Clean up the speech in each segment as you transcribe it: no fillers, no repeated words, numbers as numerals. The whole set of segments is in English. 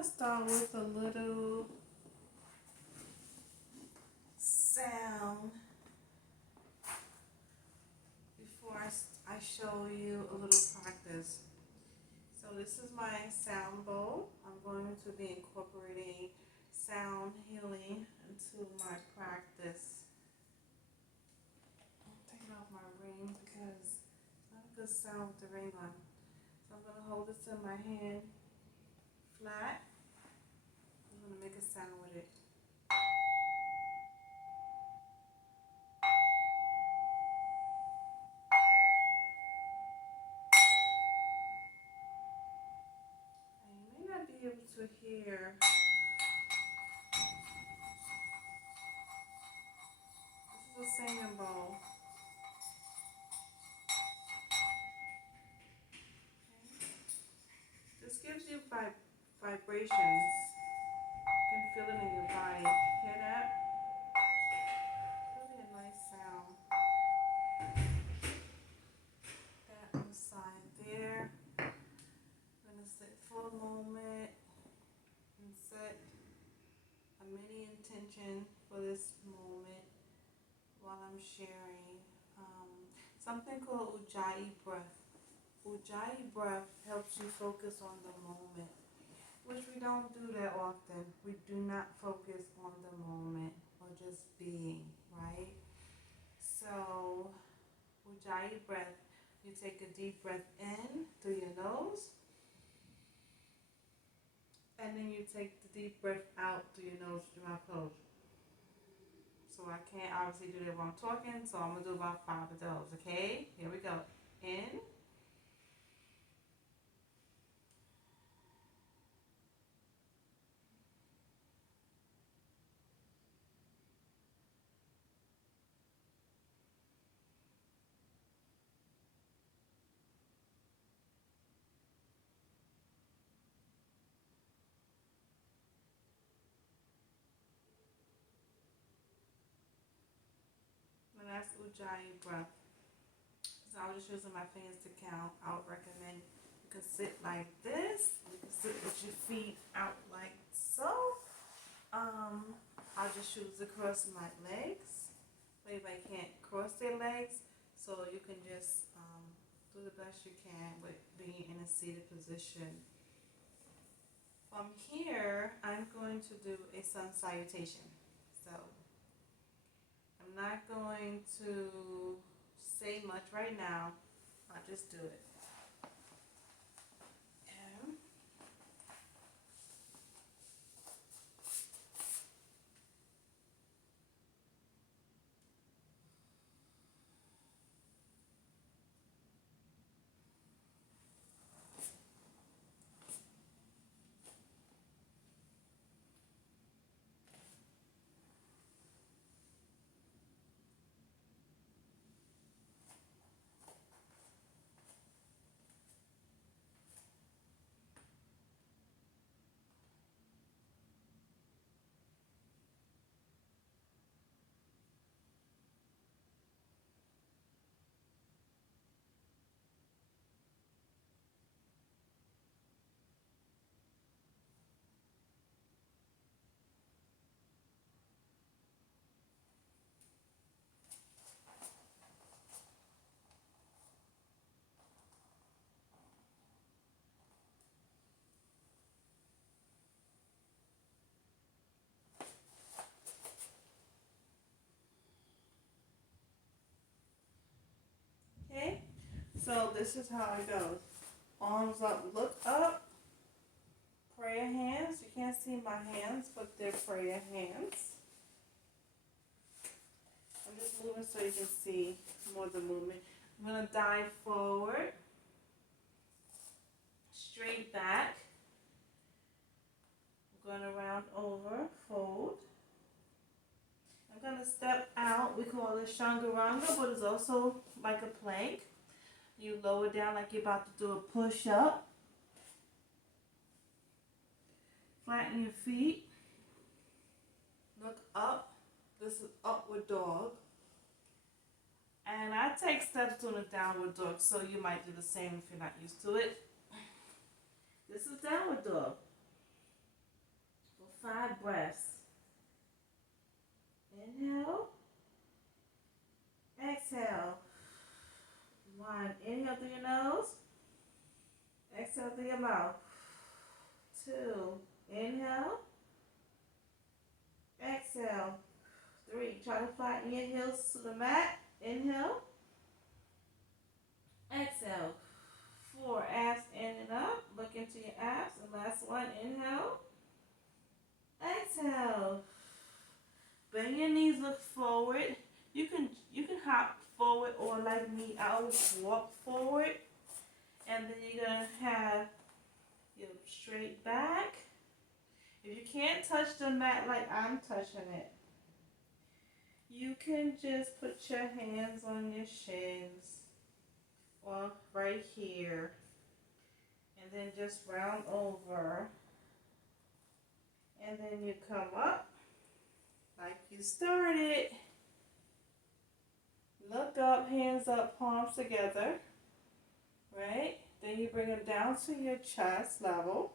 gonna start with a little sound before I show you a little practice. So this is my sound bowl. I'm going to be incorporating sound healing into my practice. I'll take off my ring because it's not a good sound with the ring on. So I'm going to hold this in my hand flat. I'm going to make a sound with it. And you may not be able to hear. This is a singing bowl. This gives you vibrations. You can feel it in your body. Hear that? Really a nice sound. That on the side there. I'm going to sit for a moment and set a mini intention for this moment while I'm sharing something called Ujjayi breath. Ujjayi breath helps you focus on the moment, which we don't do that often. We do not focus on the moment or just being, right? So, Ujjayi breath, you take a deep breath in through your nose, and then you take the deep breath out through your nose with your mouth closed. So I can't obviously do that while I'm talking, so I'm going to do about 5 of those, okay? Here we go. In. And that's Ujjayi breath. So I was just using my fingers to count. I would recommend you can sit like this. You can sit with your feet out like so. I'll just choose to cross my legs. Anybody can't cross their legs, so you can just do the best you can with being in a seated position. From here, I'm going to do a sun salutation. So I'm not going to say much right now. I'll just do it. Okay. Okay, so this is how it goes. Arms up, look up, prayer hands. You can't see my hands, but they're prayer hands. I'm just moving so you can see more of the movement. I'm going to dive forward, straight back. I'm going to round over, fold. I'm going to step out. We call it Shangaranga, but it's also like a plank. You lower down like you're about to do a push-up. Flatten your feet. Look up. This is upward dog. And I take steps doing a downward dog, so you might do the same if you're not used to it. This is downward dog. 5 breaths. Inhale. Exhale. 1. Inhale through your nose. Exhale through your mouth. 2. Inhale. Exhale. 3. Try to flatten your heels to the mat. Inhale. Exhale. 4. Abs in and up. Look into your abs. And last one. Inhale. Exhale. Bend your knees, look forward. You can hop forward, or like me, I always walk forward. And then you're going to have your straight back. If you can't touch the mat like I'm touching it, you can just put your hands on your shins or right here. And then just round over. And then you come up like you started. Look up, hands up, palms together. Right? Then you bring them down to your chest level.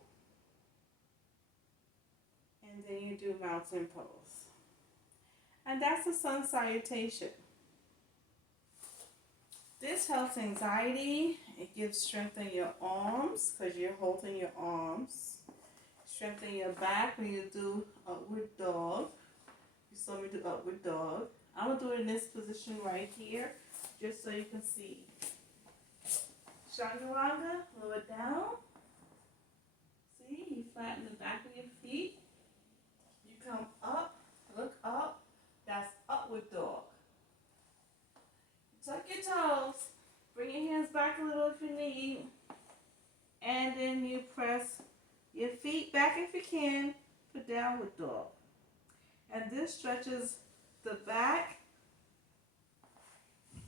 And then you do mountain pose. And that's the sun salutation. This helps anxiety. It gives strength in your arms because you're holding your arms. Strengthen your back when you do upward dog. You saw me do upward dog. I'm going to do it in this position right here, just so you can see. Chaturanga, lower down. See, you flatten the back of your feet. You come up, look up. That's upward dog. Tuck your toes. Bring your hands back a little if you need. And then you press your feet back if you can for downward dog. And this stretches the back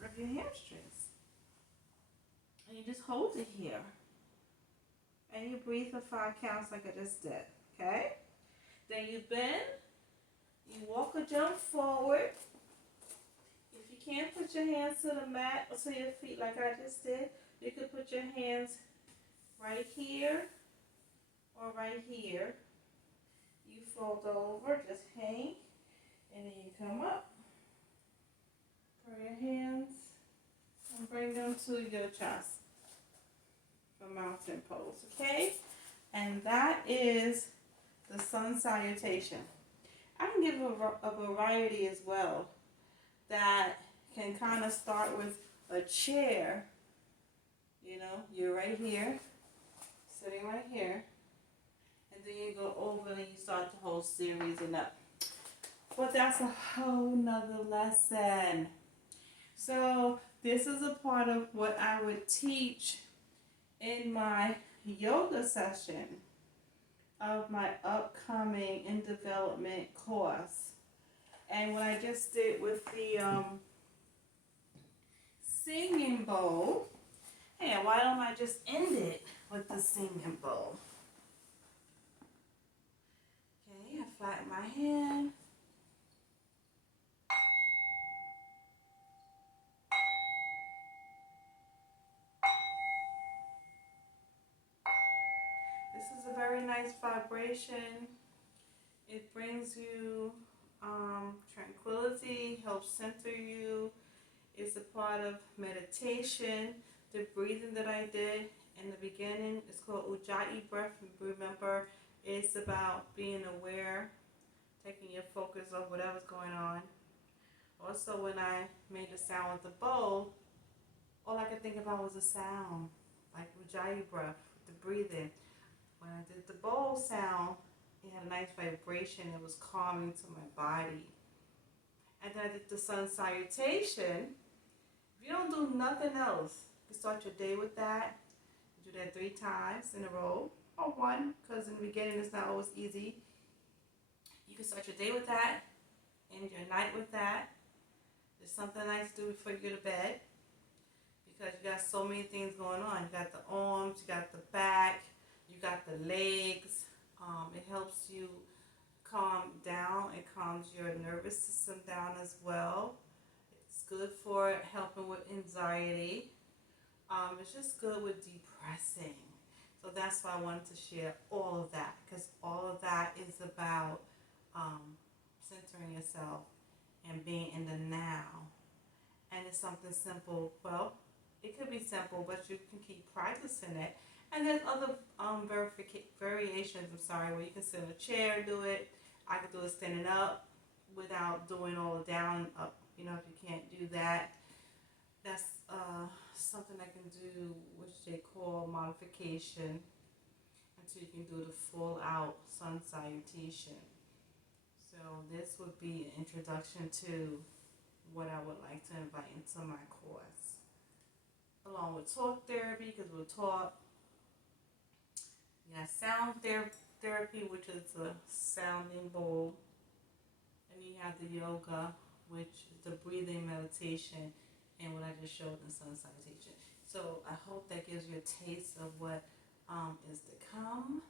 of your hamstrings. And you just hold it here. And you breathe for 5 counts like I just did. Okay? Then you bend. You walk or jump forward. If you can't put your hands to the mat or to your feet like I just did, you could put your hands right here or right here. You fold over, just hang, and then you come up. Put your hands and bring them to your chest for mountain pose, okay? And that is the sun salutation. I can give a variety as well that can kind of start with a chair. You know, you're right here, sitting right here. And then you go over and you start the whole series and up. But that's a whole nother lesson. So this is a part of what I would teach in my yoga session of my upcoming in development course. And what I just did with the singing bowl, hey, why don't I just end it with the singing bowl? Okay, I flatten my hand. This is a very nice vibration. It brings you tranquility, helps center you. It's a part of meditation. The breathing that I did in the beginning is called Ujjayi breath. Remember, it's about being aware, taking your focus off whatever's going on. Also, when I made the sound with the bowl, all I could think about was the sound, like Ujjayi breath, the breathing. When I did the bowl sound, it had a nice vibration. It was calming to my body. And then I did the sun salutation. If you don't do nothing else, you start your day with that. You do that 3 times in a row, or 1, because in the beginning it's not always easy. You can start your day with that, end your night with that. There's something nice to do before you go to bed, because you got so many things going on. You got the arms, you got the back, you got the legs. It helps you calm down. It calms your nervous system down as well. It's good for helping with anxiety. It's just good with depressing. So that's why I wanted to share all of that, because all of that is about centering yourself and being in the now. And it's something simple. Well, it could be simple, but you can keep practicing it. And there's other variations. I'm sorry, where you can sit in a chair and do it. I could do it standing up without doing all the down up. You know, if you can't do that, that's something I can do, which they call modification, until you can do the full out sun salutation. So this would be an introduction to what I would like to invite into my course, along with talk therapy, because we'll talk. You got sound therapy, which is a sounding bowl, and you have the yoga, which is the breathing meditation, and what I just showed in sun salutation. So I hope that gives you a taste of what is to come.